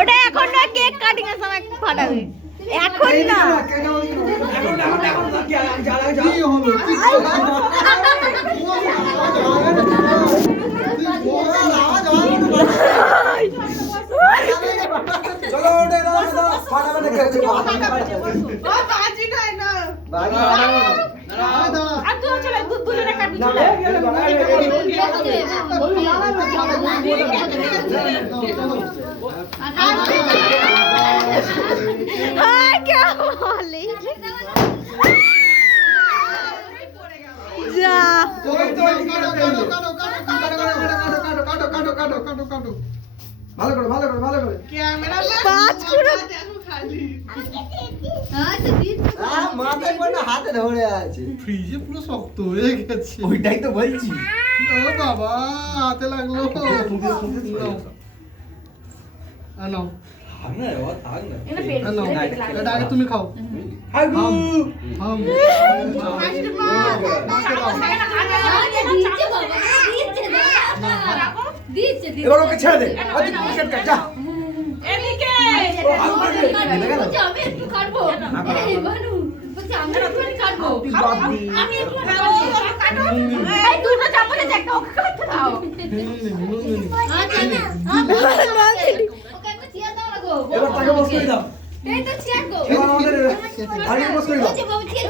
ওটা এখন না, কেক কাটিং এর সময় ফাটাবে, এখন না। ভালো করে ভালো করে ভালো করে মাথায় করে না, হাতে ধরে আছে, ফ্রিজে পুরো শক্ত হয়ে গেছে। ওইটাই তো বলছি। ও বাবা, হাতে লাগলো। নাও, এটা আগে তুমি খাও। এবার ওকে ছেড়ে দে, যা। এবার তাকে বস করে দাও। এবার আমাদের গাড়ি বস করে দাও।